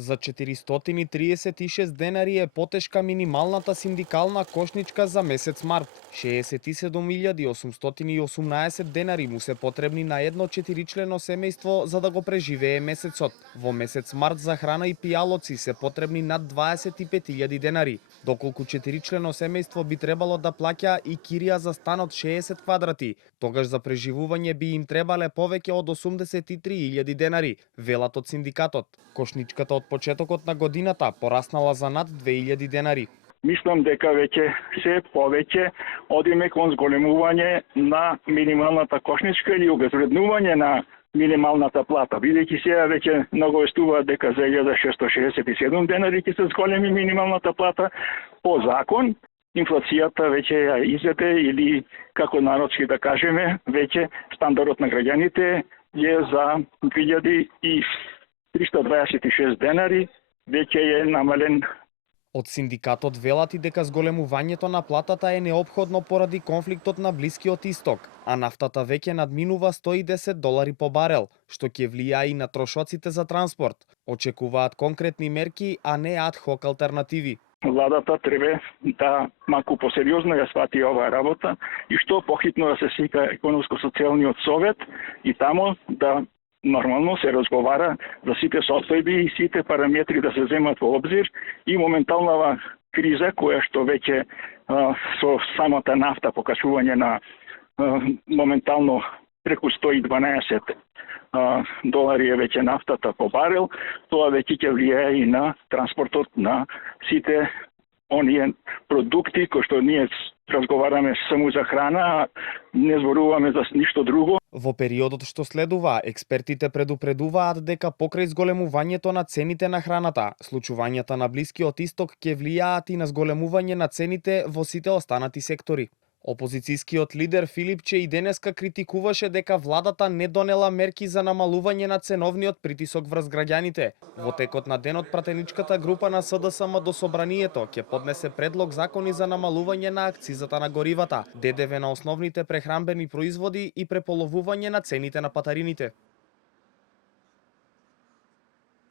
За 436 денари е потешка минималната синдикална кошничка за месец март. 67.818 денари му се потребни на едно 4-члено семејство за да го преживее месецот. Во месец март за храна и пијалоци се потребни над 25.000 денари, доколку 4-члено семејство би требало да плаќа и кирија за стан од 60 квадрати. Тогаш за преживување би им требале повеќе од 83.000 денари, велат од синдикатот. Кошничката од почетокот на годината пораснала за над 2.000 денари. Мислам дека веќе се повеќе одиме кон зголемување на минималната кошничка или обезвреднување на минималната плата, бидејќи сега веќе наговестуваат дека за 1667 денари ќе се зголеми минималната плата по закон. Инфлацијата веќе ја изеде или, како народски да кажеме, веќе стандарот на граѓаните е за 2326 денари, веќе е намален. Од синдикатот велат и дека зголемувањето на платата е неопходно поради конфликтот на Блискиот Исток, а нафтата веќе надминува $110 по барел, што ќе влијае и на трошоците за транспорт. Очекуваат конкретни мерки, а не ад-хок алтернативи. Владата треба да малку посериозно ја свати оваа работа и што похитно да се свика економско-социјалниот совет и тамо да нормално се разговара за сите состојби и сите параметри да се земат во обзир и моменталната криза која што веќе со самата нафта покачување на моментално преку 112 долари е веќе нафтата по барел, тоа веќе ќе влијае и на транспортот на сите оние продукти кои што ние разговараме само за храна, а не зборуваме за ништо друго. Во периодот што следува, експертите предупредуваат дека покрај зголемувањето на цените на храната, случувањата на Блискиот Исток ќе влијаат и на зголемување на цените во сите останати сектори. Опозицијскиот лидер Филипче и денеска критикуваше дека владата не донела мерки за намалување на ценовниот притисок врз граѓаните. Во текот на денот пратеничката група на СДСМ до Собранието ќе поднесе предлог закони за намалување на акцизата на горивата, ДДВ на основните прехранбени производи и преполовување на цените на патарините.